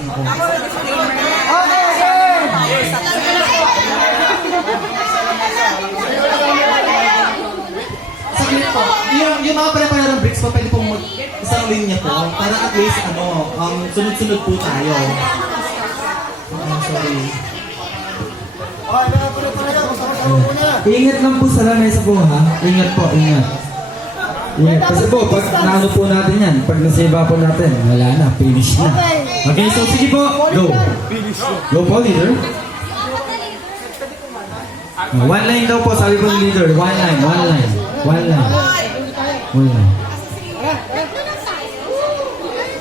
Ako. Saglit po. Yung mga pare-parehong bricks po, pwede pong isang linya po. Para at least, sunod-sunod po tayo. Sorry. Ingat lang po sa lamesa po ha. Ingat po, ingat. Ingat. Kasi po, pag naano po natin yan, pag nasiba po natin, wala na, finish na. Okay, so sige po, go. Go po, leader. One line daw po, sabi po ng leader. One line, one line. One line. One line.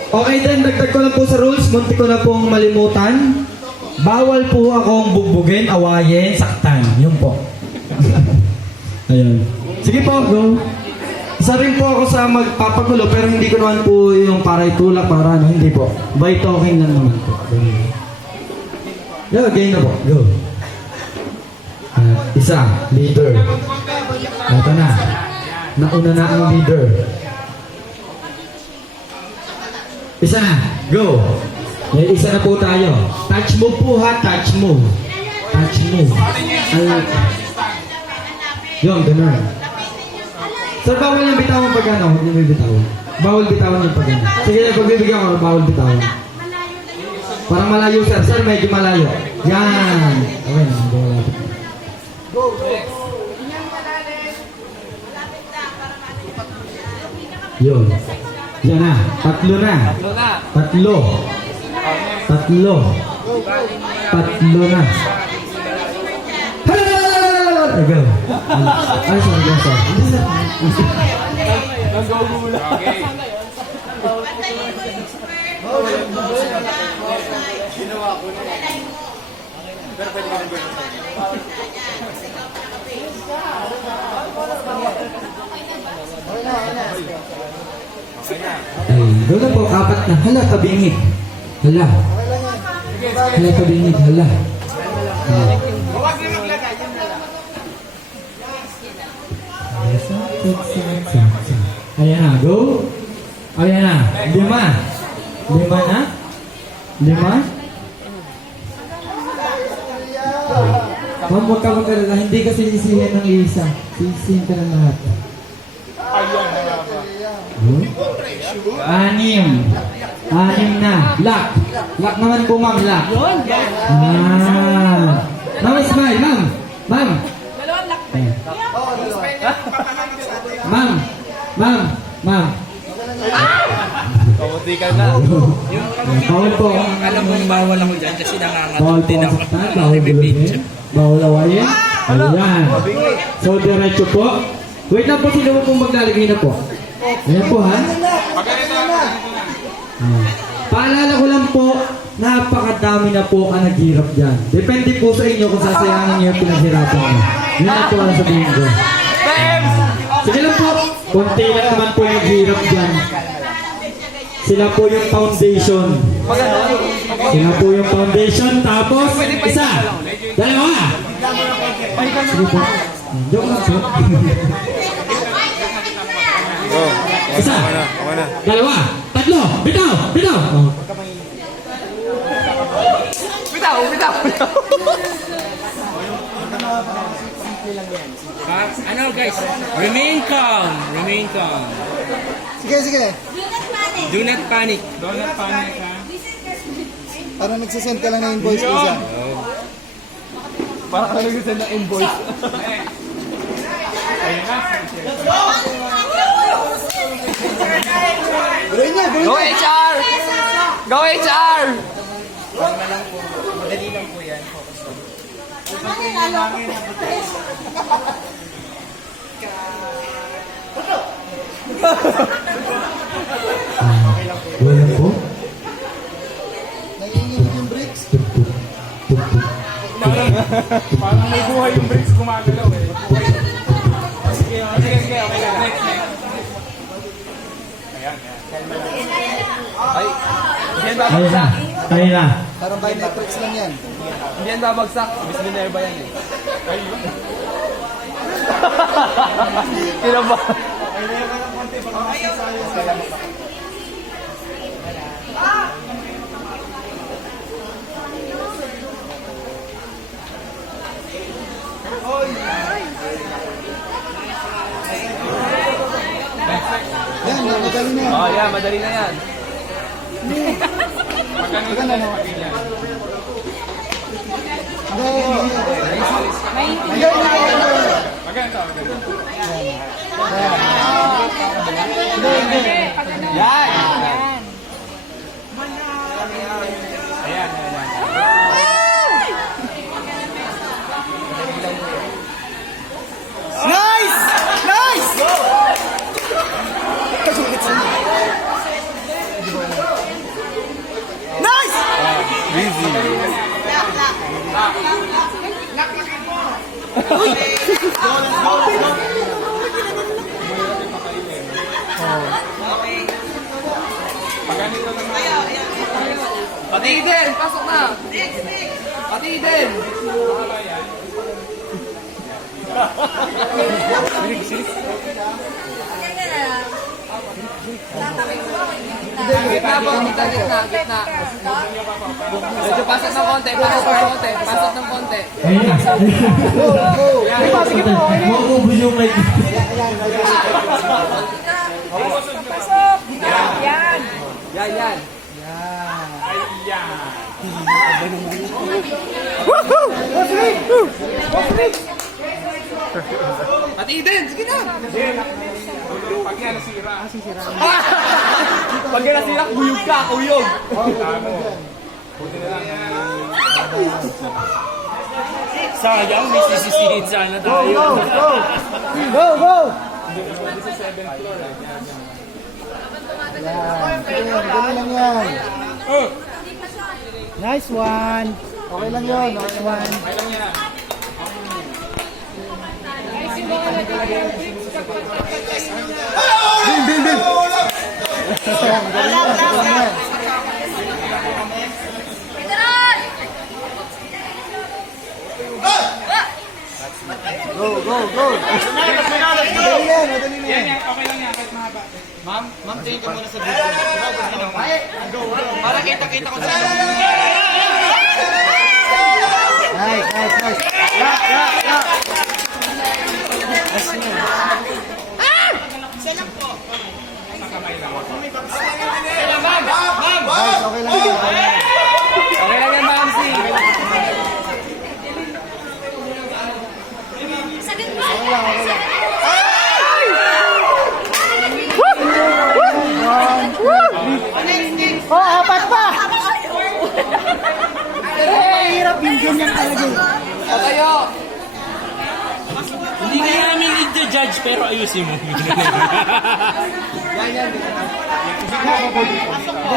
Okay then, dagdag ko lang po sa rules. Munti ko na pong malimutan. Bawal po akong bugbugin, awayin, saktan. Yun po. Ayan. Sige po, go. Isa rin po ako sa magpapagulo, pero hindi ko naman po yung para itulak, para ano, hindi po. By talking lang naman po. Yo, game na po. Go. Isa, leader. Ito na. Nauna na ang leader. Isa na. Go. May isa na po tayo. Touch move po ha. Touch move. Touch move. Yung, ganun. Sir, bawal yung bitawan pag ano. Hindi may bitawan. Bawal bitawan yung pag ano. Sige na, pagbibigyan ko, bawal bitawan. Parang malayo, sir. Sir, medyo malayo. Yan. Okay na, medyo malayo. Go, go. Yun. Yan na. Tatlo na. Tatlo. Tatlo. Tatlo na. Go. Ay, sorry, go, sorry. Doon na po, apat na. Hala, tabingit. Hala. Hala, tabingit. Hala. Ayan na, go. Ayan na, 5. 5 na? 5? Ma'am, huwag ka magkalala. Hindi ka sinisihin ng isa. Sinisihin ka ng lahat. 6 na. Lock. Lock naman po, ma'am. Lock. Ma'am, smile. Ma'am. Ma'am. Ma'am. Ma'am. Ma'am. Kamuti ka na. Bawal po. Alam mo yung bawal ako dyan kasi Bawal po ang saktan. Bawal bulugin. Bawal awayin. Ayan. So, diretso po. Wait lang po, sino mo pong maglalagay na po? Ayan po, ha? Paalala ko lang po, napakadami na po ang naghirap dyan. Depende po sa inyo kung sasayangin niyo yung pinaghirapan niyo. Yun na po ang sabihin ko. Sige lang po, konti lang naman po yung naghirap dyan. Sila po yung foundation. Sila po yung foundation. Tapos, isa. Dalawa. Sige po. Joke lang po. Isa. Dalawa. Tatlo. Bitaw. Bitaw. Bitaw. Ano guys? Remain calm. Remain calm. Sige. Do not panic. Do not panic, ha? Parang nagsisend ka lang ng invoice ko isa. Parang nagsisend ng invoice. Gawin niya. Go HR! Go HR! Madali lang po yan. Wala po. Naiingit yung bricks. Parang may buhay yung bricks gumagalaw eh. Sige, okay lang. Next. Ayan. Ay, hindi yan babagsak. Ayun na. Parang by Matrix lang yan. Hindi yan babagsak. Miss Minerva yan eh. Ayun. Kinaba. madali na yan. Oh, yeah, madali na yan. Maganda no? Hindi. Maganda. Hindi. Yan! Nice! Nice! Nice! Pati Eden, pasok na! Pati Eden! Gitna po, gitna. Medyo pasok ng konti, pasok ng konti. Ayun na. Mauubos yung mic. Yan. Pati Eden, sige na! Pag yan nasira. Pag yan nasira, kuyog ka, kuyog! Sayang, may sisisihin sana tayo. Go! Yan. Ganun lang yan. Nice one. Okay lang yun. Okay one. Bin! Galing yan. Go! Madali yan. Okay lang yan, kahit mahaba. Ma'am, tingin ka muna sa video. Para kita-kita ko sa Nice. Nice, okay lang yan. Okay lang yan, ma'am. Oh, apat pa! Hirap yung ganyan talaga. Tayo! Hindi ka namin i-judge pero ayusin mo. Hindi,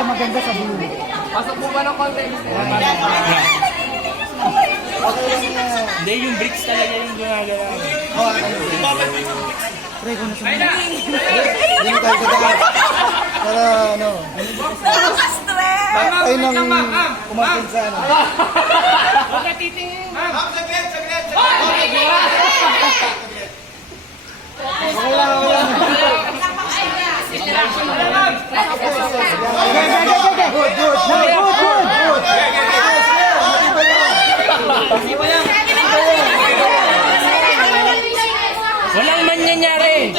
maganda sa bulo. Pasok mo ba ng konti? Hindi, yung bricks talaga yung gumagalaw. Pre, kung nasa mga. Hindi mo tayo sa taas. Para ano. Ay nang kumakin sa ano. Okay lang. Walang mangyayari.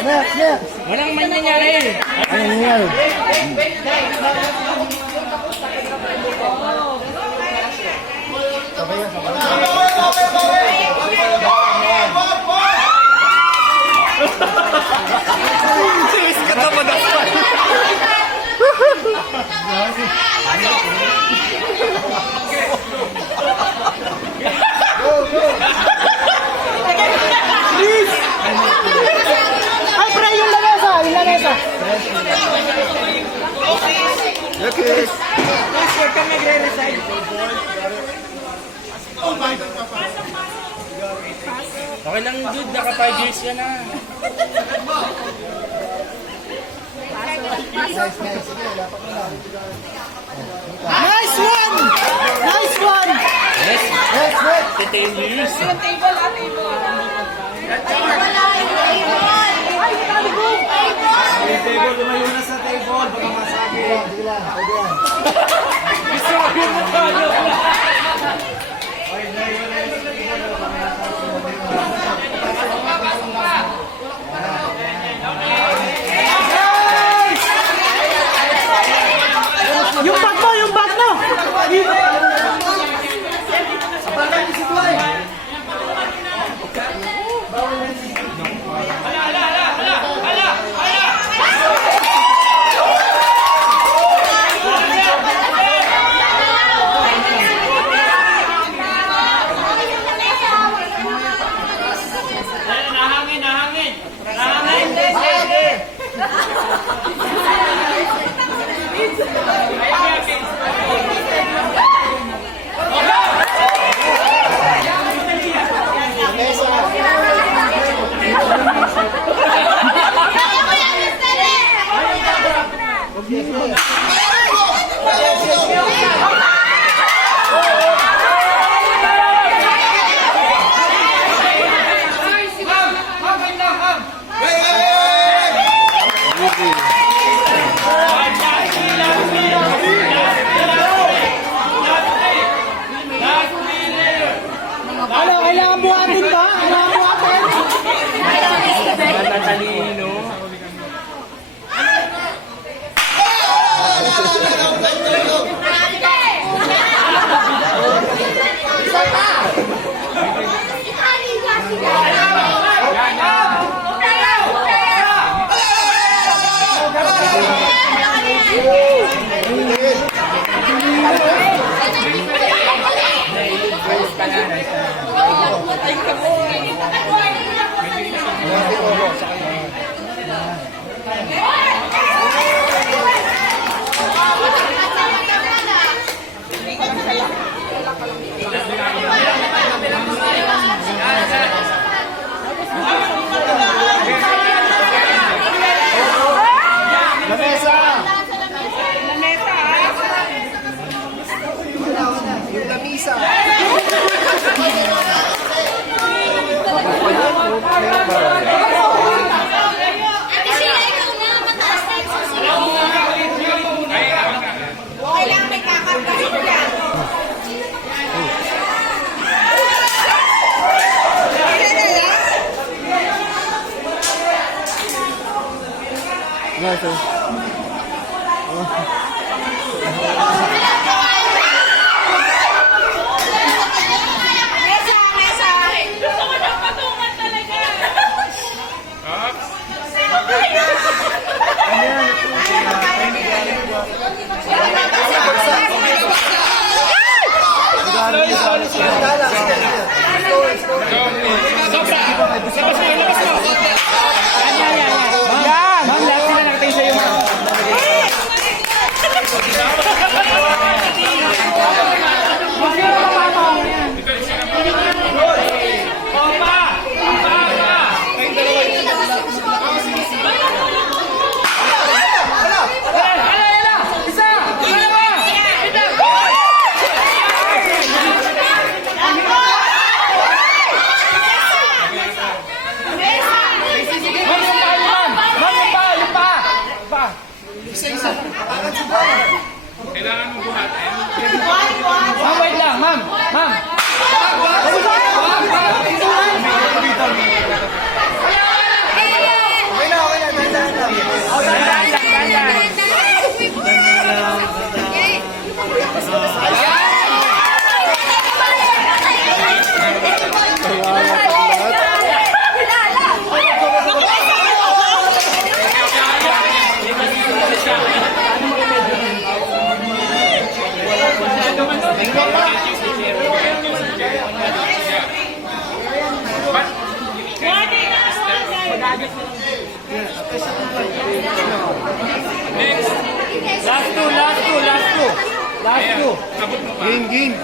Next. Walang mangyayari. Ano yan? Ay, pre, yung lamesa. Okay. Huwag kang nagre-resign. Okay lang dude, naka 5 years ka na. Nice one! Yes, Next. 10 years. Table, lumayo na sa table. Baka masabi. Sige lang, pwede yan. Gusto mo yung mukha nyo. Yung bag mo, yung bag mo! Nahangin, nahangin! Nahangin! Ano, kailangan buhatin ba? Kailangan buhatin? Tatalino. Kailangan mong buhatin. Ma'am, wait lang, ma'am. Ma'am. Next. Last two. Game.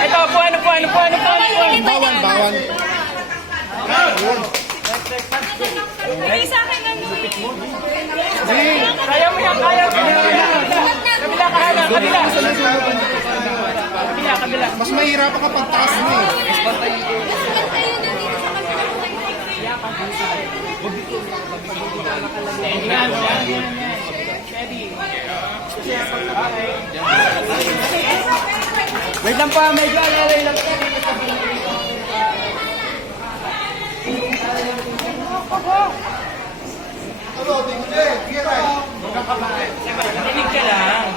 Ito, ano po. Bawan. Bigay sa akin ng Kaya mo yan. Kabila. Mas mahirap kapag taas mo eh. kayo nandito sa kanila. Wait lang pa, medyo alalay lang. Makinig ka lang.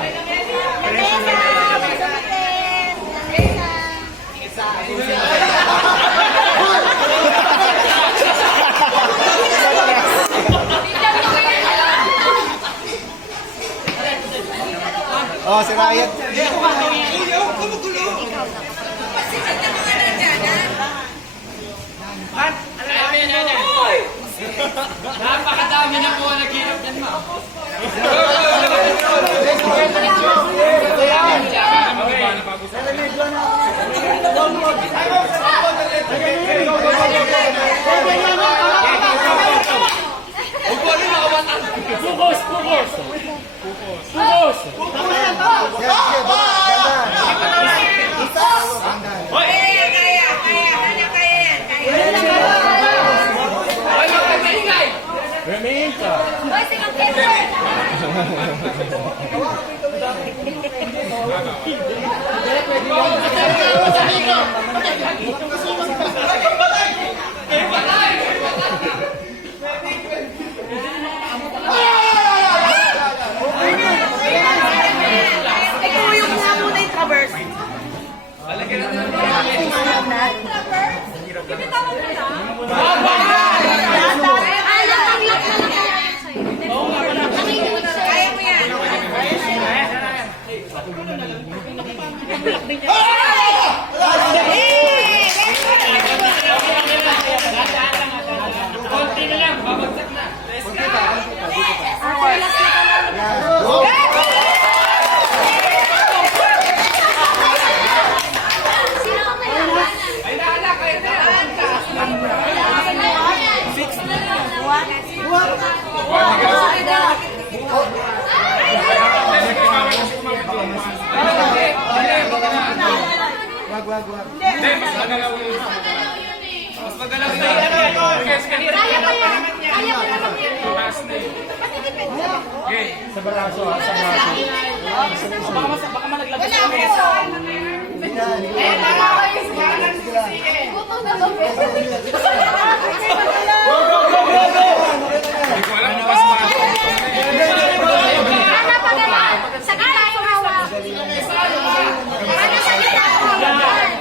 Oh, si Riot. Alam mo yan. Napakadami na po naghirap yan, ma. Focus! Focus! Focus! Remain ka! Ikaw yung mga muna yung traverse. Kaya mo yan. Konti na lang, babagsak na. Mas magalaw na yun. Kaya ko yan. Kaya ko naman yan. Okay, sa braso ha, sa braso. Baka malaglag sa mesa. Eh, para kayo sa kanan sisihin. Ana pa gaya. Sa gitna yung hawak. Ana sa gitna yung hawak.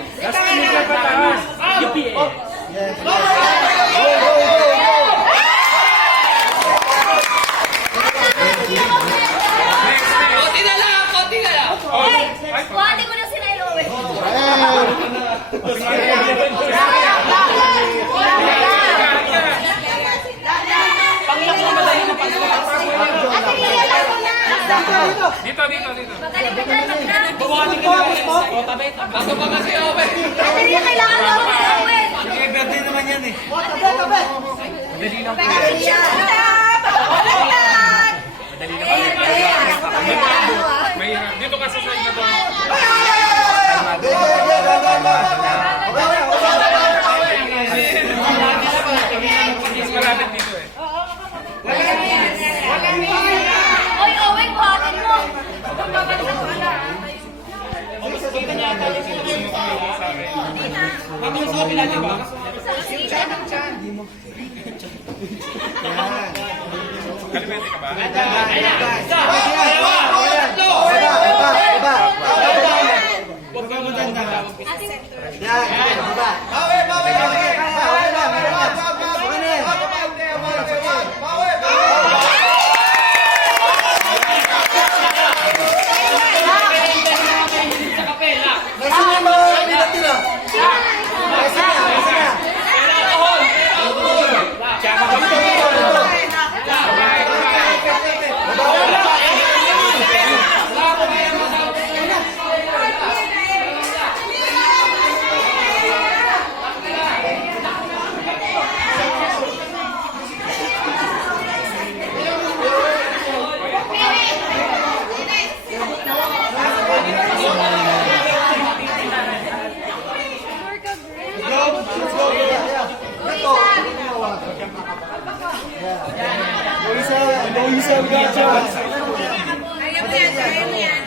Konti na lang. Hey, buhati mo na si Nailo. Panglaki na madali na Dito. Bubuhatin ka na. O, tabi. Bago pa kasi, Owen. Hindi kailangan mo ako sa Owen. Sige, birthday naman yan eh. Madali lang po. Mahirap. Dito kasi sa inyo doon. Malapit dito eh. Oy, Owen, buhatin mo. Ano yung sabi natin ba? Kalipete ka ba? Huwag ka mo dyan na.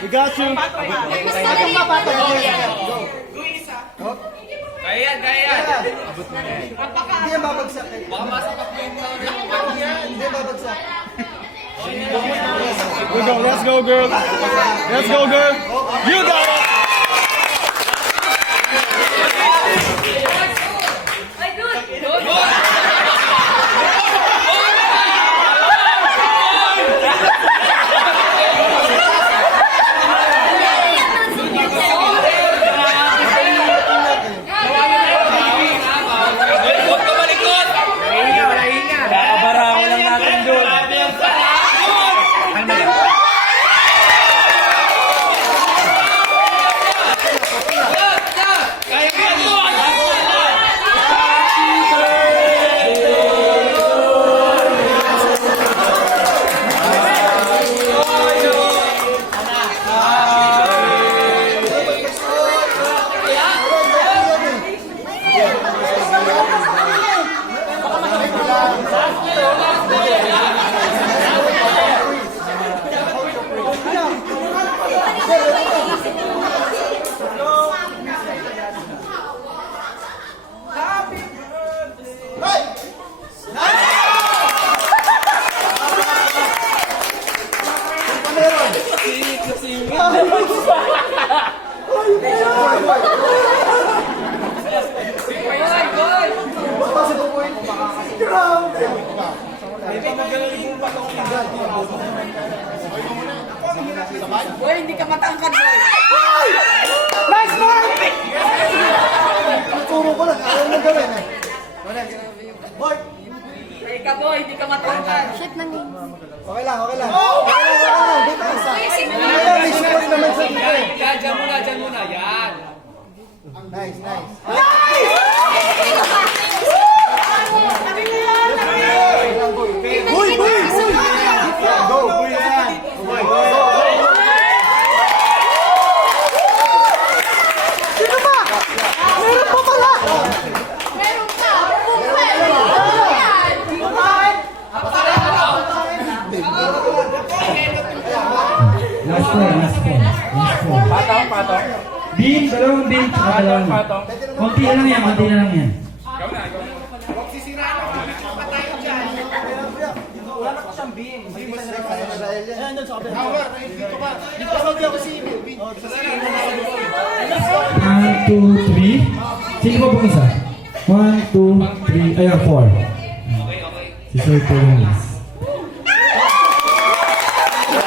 We got you. Kaya yan, kaya yan. Hindi yan babagsak. Baka masapak mo yung Hindi yan babagsak. We go. Let's go, girl. Let's go, girl. You got it. Huwag ka malikot! Nakabara ko lang natin doon. Kaya ka mo! Boy, hindi ka matangkad, boy. Turo ko lang. Ayaw mo gawin eh. Boy. Hey ka, boy, hindi ka matangkad. Shit na ni. Okay lang, okay lang. Okay lang. Dito isa. Ayan, may support naman sa dito eh. Yan, dyan muna, yan. Nice, nice. Boy, boy! Go, boy yan. Boy, go. Sino ba? Meron pa pala. Meron ka. Yan. Last four, last four. Last four. Patong. Bean, dalawang bean, tsaka dalawang. Konti na lang yan, konti na lang yan. One, two, three. Sino ba pong isa? 1, 2, 3, ayun, 4. Si Sir Polonis.